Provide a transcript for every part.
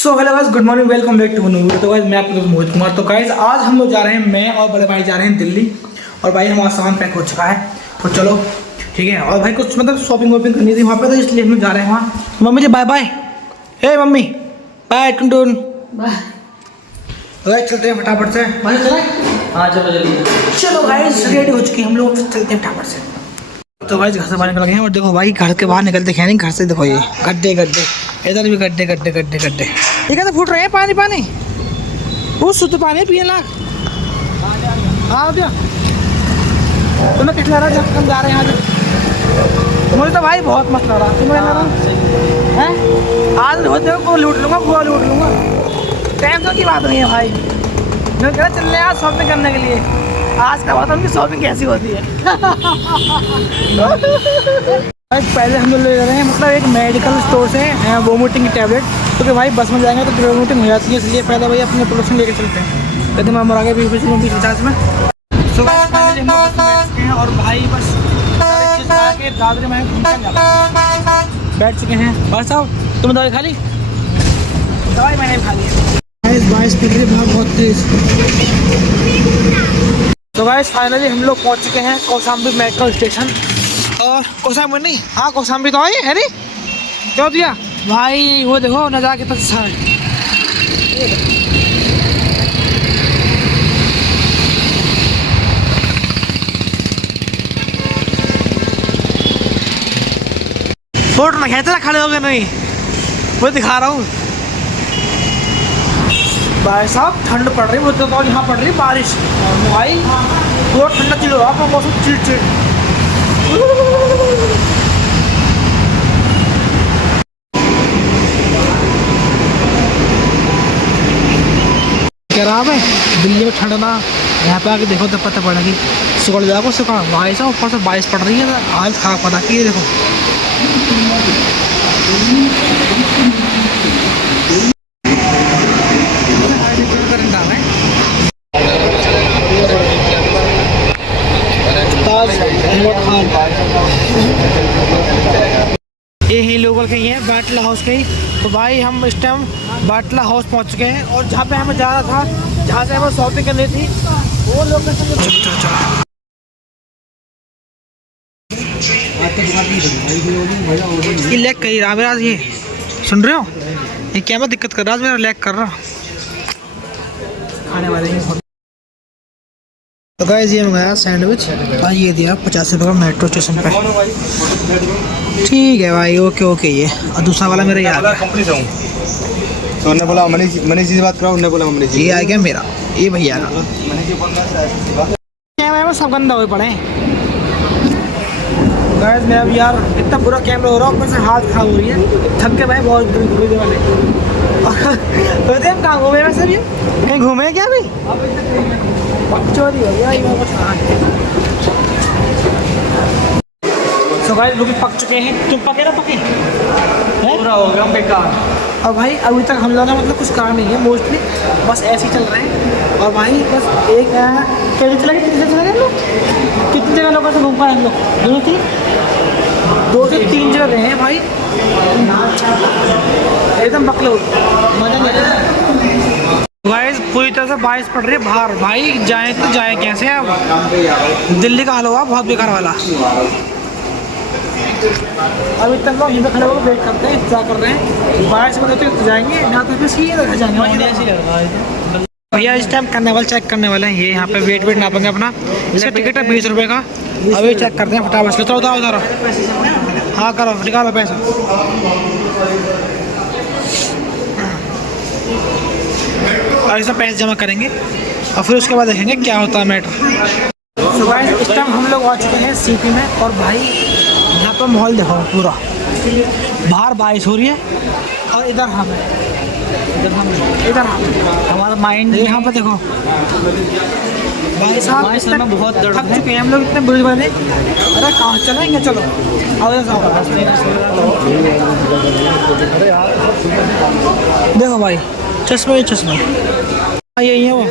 So hello guys, good morning, welcome back to new video. तो guys मैं आपके दोस्त मोहित कुमार। तो गाइस आज हम लोग जा रहे हैं, मैं और बड़े भाई जा रहे हैं दिल्ली। और भाई हमारा सामान पैक हो चुका है, तो चलो ठीक है। और भाई कुछ मतलब शॉपिंग वॉपिंग करनी थी वहाँ पे, तो इसलिए हम लोग जा रहे हैं वहाँ। मम्मी जी बाय बाय। हे मम्मी बाय टुन बाय। गाइस चलते हैं फटाफट से। भाई चले? हाँ चलो जल्दी। चलो गाइस रेडी हो चुकी हैं हम लोग, चलते हैं फटाफट से। तो भाई घर से बाहर निकल गए हैं और देखो भाई घर के बाहर निकलते हैं नहीं, घर से देखो ये गड्ढे गड्ढे, इधर भी गड्ढे गड्ढे गड्ढे गड्ढे। ये कैसे फूट रहे हैं पानी पानी, वो शुद्ध पानी पिए लाख। हाँ भैया तुम्हें कितना रहा जब हम जा रहे हैं आज? मुझे तो भाई बहुत मस्त लग रहा, तुम्हें लग रहा है? आज देखो लूट लूँगा, पूरा लूट लूँगा, टेंशन की बात नहीं है भाई। मैं कह रहा चल रहे आज शॉपिंग करने के लिए। आज का बात उनकी शॉपिंग कैसी होती है। पहले हम लोग ले रहे हैं मतलब एक मेडिकल स्टोर से वोमिटिंग की टैबलेट, क्योंकि भाई बस में जाएंगे तो वोमिटिंग हो जाती है, इसलिए पहले भाई अपने प्रोडक्शन लेके चलते हैं। कहते मैं आगे 20-50 में। सो फाइनली हम लोग बस में बैठ चुके हैं और भाई बस के दादरे में बैठ चुके हैं। बस साहब तुम दवाई खा ली? दवाई मैंने भी खा ली है। बाईस पिछले भाग बहुत तेज। तो गाइस फाइनली हम लोग पहुंच चुके हैं कौशाम्बी मेडिकल स्टेशन। और कौशाम्बी नहीं, हाँ कौशाम्बी तो आई है नहीं, क्यों दिया भाई? वो देखो नज़ारा कितना अच्छा है। फोटो ना खींचना, खड़े हो गए नहीं, वो दिखा रहा हूँ। भाई साहब ठंड पड़ रही है, तो यहाँ पड़ रही बारिश भाई, पूरा ठंडा चिल हो रहा है मौसम, चिड़ क्या रहा है दिल्ली में ठंड ना, यहाँ पे आके देखो तब पता पड़ेगी। सुखड़ जाओ सुखा भाई साहब, ऊपर से बारिश पड़ रही है, हालत खराब पता की देखो। ये ही लोकल के ही हैं, बाटला हाउस के ही। तो भाई हम इस टाइम बाटला हाउस पहुंच चुके हैं, और जहाँ पे हमें जाना था, जहाँ से हमें शॉपिंग करनी थी, वो लोकेशन। ये लैग कहीं रहा मेरा, ये सुन रहे हो? ये क्या मैं दिक्कत कर रहा है मेरा, लैग कर रहा खाने वाले हैं। तो गाइस ये मंगाया सैंडविच और ये दिया 50 रुपये मेट्रो स्टेशन पे। ठीक है भाई, ओके ओके। ये और दूसरा वाला मेरा याद है, तो उन्होंने बोला मनीष जी से बात कराओ, उन्होंने बोला मनीष जी। ये आ गया मेरा, ये भैया का कैमरा में सब गंदा हो पड़े हैं। गाइस मैं अब यार इतना बुरा कैमरा हो रहा है, ऊपर से हाथ खराब हो रही है, थक के भाई बहुत घूमने वाले। तो हम कहाँ घूमे वैसे भी, कहीं घूमे क्या अभी? चोरी हो गया ये कुछ। सो गाइस लोग पक चुके हैं, तुम पके ना पके पूरा हो गया बेकार। और भाई अभी तक हम लोगों का मतलब कुछ काम नहीं है, मोस्टली बस ऐसे ही चल रहे हैं। और भाई बस एक कैसे चला गया, कितने चला गए हम लोग, कितनी जगह लोगों से घूम पाए हम लोग? 2 से 3 जगह गए हैं भाई, एकदम बकलो, मजा नहीं आया। गाइस पूरी तरह से बारिश पड़ रही है बाहर, भाई जाए तो जाए कैसे? अब दिल्ली का हाल हुआ बहुत बेकार वाला। अभी तक लोग यहीं पे खड़े होकर वेट करते हैं, इंतजार कर रहे हैं, बारिश में तो जाएंगे ना, तो फिर सीधे घर जाएंगे। भैया इस टाइम कार्निवल चेक करने वाले हैं, ये यहाँ पे वेट नापेंगे अपना। इसका टिकट है 20 रुपये का, अभी चेक करते हैं फटाफट से। उतारो उतारो, हाँ करो, निकालो पैसा। और इसमें पैसे जमा करेंगे और फिर उसके बाद देखेंगे क्या होता है मैटर। तो भाई इस टाइम हम लोग आ चुके हैं सीपी में, और भाई यहाँ पर माहौल देखो पूरा, बाहर बारिश हो रही है और इधर हम हमारा माइंड यहाँ पर देखो। भाई साहब बहुत थक चुके हैं हम लोग, इतने बुरे बने। अरे कहाँ चलेंगे, चलो देखो भाई चश्मे ही चश्मे, यही है वो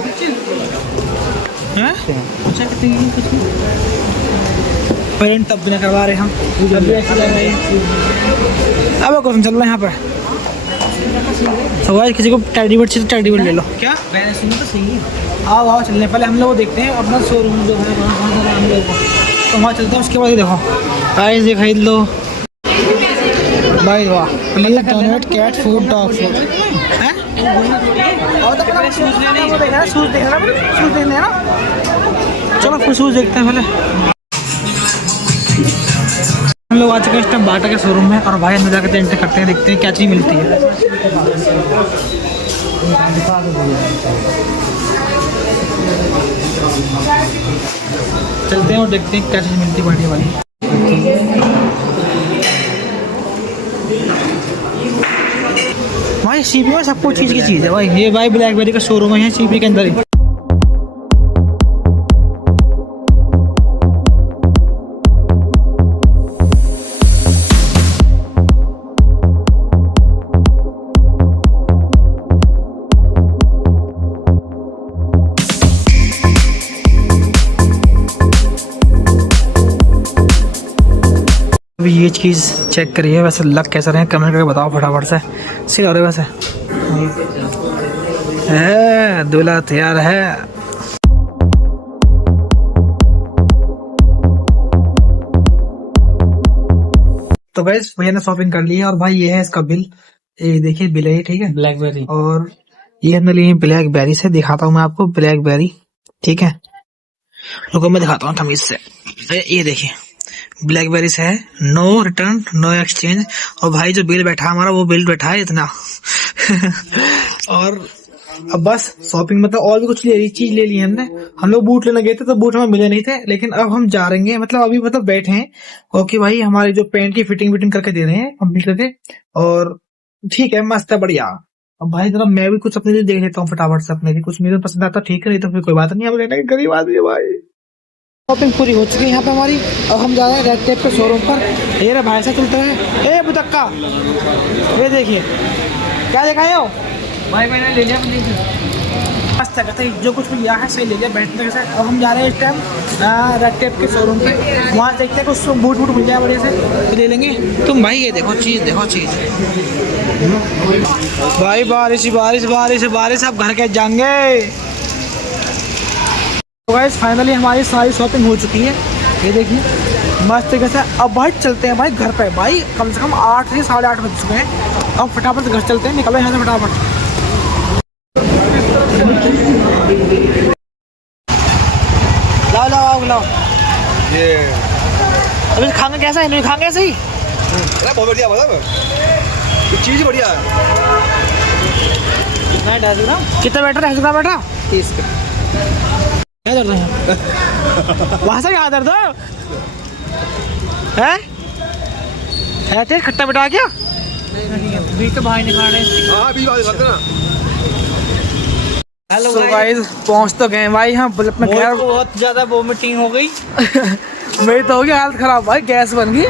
हैं। पेरेंट तब भी नहीं करवा रहे हम, अब कुछ चल रहा है यहाँ पर। तो भाई किसी को टेडी बेयर चाहिए तो टेडी बेयर ले लो। क्या मैंने सुना तो सही है। आओ आओ चलने, पहले हम लोग देखते हैं अपना शोरूम जो है वहाँ हम लोग को, तो वहाँ चलते हैं। उसके बाद ही देखो गाइस ये खरीद लो भाई। वाह please donate cat food dog food हैं। और तो पहले शूज़ लेने वो देखना, शूज़ देखना, शूज़ देखने हैं ना। चलो फिर शूज़ देखते हैं पहले। हम लोग आ चुके हैं इस टाइम बाटा के शोरूम में और भाई अंदर जाकर एंटर करते हैं, देखते हैं क्या चीज़ मिलती है। चलते हैं और देखते हैं क्या चीज़ मिलती है बढ़िया वाली। भाई सीपी में सब कुछ चीज़ की चीज़ है भाई। ये भाई ब्लैकबेरी का शोरूम है सीपी के अंदर ही। अभी ये चीज़ चेक करिए, वैसे लग कैसा रहे कमेंट करके बताओ फटाफट से। सही हो रहे वैसे है, दूल्हा तैयार है। तो गाइस भैया ने शॉपिंग कर ली है और भाई ये है इसका बिल। ये देखिए बिल है, ठीक है ब्लैकबेरी। और ये हमने लिए ब्लैकबेरी से। दिखाता हूँ मैं आपको ब्लैकबेरी, ठीक है। रुको मैं दिखाता हूँ तमीज से। ये देखिए ब्लैकबेरी से है, नो रिटर्न नो एक्सचेंज। और भाई जो बिल बैठा हमारा वो बिल बैठा है इतना और अब बस शॉपिंग मतलब और भी कुछ चीज ले ली है हमने। हम लोग बूट लेने गए थे तो बूट हमें मिले नहीं थे, लेकिन अब हम जा रहे हैं, मतलब अभी मतलब बैठे हैं ओके भाई। हमारे जो पेंट की फिटिंग करके दे रहे हैं कंप्लीट करके, और ठीक है मस्त है बढ़िया। अब भाई जरा मैं भी कुछ अपने लिए देख लेता हूँ फटाफट से, अपने लिए कुछ मुझे पसंद आता ठीक है, नहीं तो फिर कोई बात नहीं। हम लेने के गरीब आदमी है भाई। शॉपिंग पूरी हो चुकी है यहाँ पे हमारी। अब हम जा रहे हैं रेड टेप के शोरूम पर। ये रे भाई साहब चलते हैं। ए बुतक्का ये देखिए क्या दिखाए हो भाई मैंने ले लिया अपनी। मस्त है, कहते जो कुछ भी लिया है सही ले लिया बैठने के साथ। अब हम जा रहे हैं इस टाइम रेड टेप के शोरूम पे। वहाँ देखते हैं कुछ बूट मिल जाए बढ़िया से तो ले लेंगे। तुम भाई ये देखो चीज़, देखो चीज़ भाई। बारिश बारिश बारिश बारिश, अब घर के जाएंगे। तो गाइस फाइनली हमारी सारी शॉपिंग हो चुकी है, ये देखिए मस्त तरीके से। अब भाई चलते हैं भाई घर पे। भाई कम से कम 8 से 8:30 बज चुके हैं। अब फटाफट से घर चलते हैं, निकलो यहाँ से फटाफट। लाओ लाओ आओ लाओ। ये अभी खाएंगे कैसा है, नहीं खाएंगे ऐसे ही। अरे बहुत बढ़िया, मतलब ये चीज़ बढ़िया है। कितना बैठा है, कितना बैठा 30 का। क्या दर्द है वहाँ से, क्या दर्द है तेरे खट्टा बैठा क्या? बीच तो भाई निकाल रहे। हाँ बीच बात करते ना। हेलो गाइस पहुँच तो गए भाई। हाँ बुलेट में गया, बहुत ज्यादा वोमिटिंग हो गई। मेरी तो हो गई हालत खराब भाई, गैस बन गई।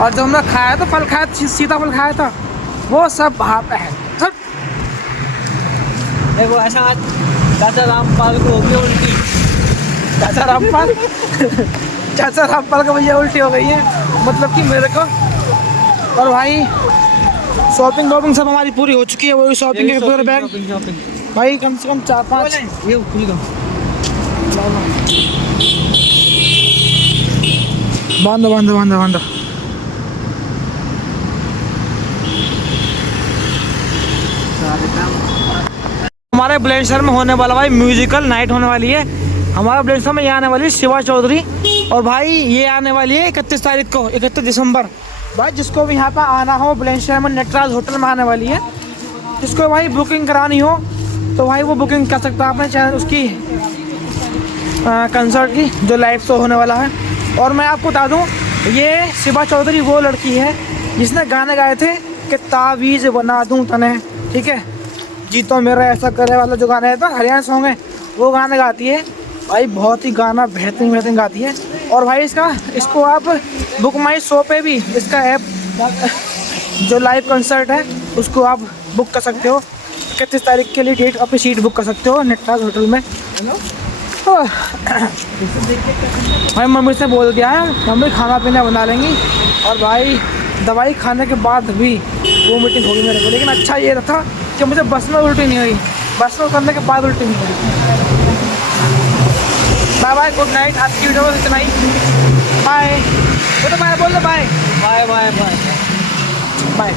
और जो हमने खाया था फल खाया, सीताफल खाया था, वो सब वहाँ पे है। देखो ऐसा आज चाचा रामपाल को हो गई उल्टी। चाचा रामपाल चाचा रामपाल का भैया उल्टी हो गई है, मतलब कि मेरे को। और भाई शॉपिंग वॉपिंग सब हमारी पूरी हो चुकी है। वही शॉपिंग के पूरे बैग भाई कम से कम 4-5 ये खुल गया। बांधो बांधो बांधो बांधो। हमारे बुलंदशहर में होने वाला भाई म्यूजिकल नाइट होने वाली है। हमारा बुलंदशहर में ये आने वाली है शिवा चौधरी, और भाई ये आने वाली है 31 तारीख को, 31 दिसंबर। भाई जिसको भी यहाँ पर आना हो बुलंदशहर में नटराज होटल में आने वाली है। जिसको भाई बुकिंग करानी हो तो भाई वो बुकिंग कर सकता है अपने चैनल उसकी कंसर्ट की, जो लाइव शो होने वाला है। और मैं आपको बता दूँ ये शिवा चौधरी वो लड़की है जिसने गाने गाए थे कि तावीज़ बना दूँ तने, ठीक है, जी तो मेरा ऐसा करे वाला जो गाना है तो हरियाणा सॉन्ग है, वो गाना गाती है भाई। बहुत ही गाना बेहतरीन गाती है। और भाई इसको आप बुक माई शो पे भी इसका ऐप जो लाइव कंसर्ट है उसको आप बुक कर सकते हो। 31 तारीख के लिए डेट अपनी सीट बुक कर सकते हो नटराज होटल में। भाई मम्मी से बोल दिया है, मम्मी खाना पीना बना लेंगी। और भाई दवाई खाने के बाद भी वोमिटिंग होगी मेरे को, लेकिन अच्छा ये था कि मुझे बस में उल्टी नहीं हुई, बस में उतरने के बाद उल्टी नहीं हुई। Bye bye, good night. आज की वीडियो में इतना ही, बाय। वो तो बाय बोल दो, bye bye bye bye bye.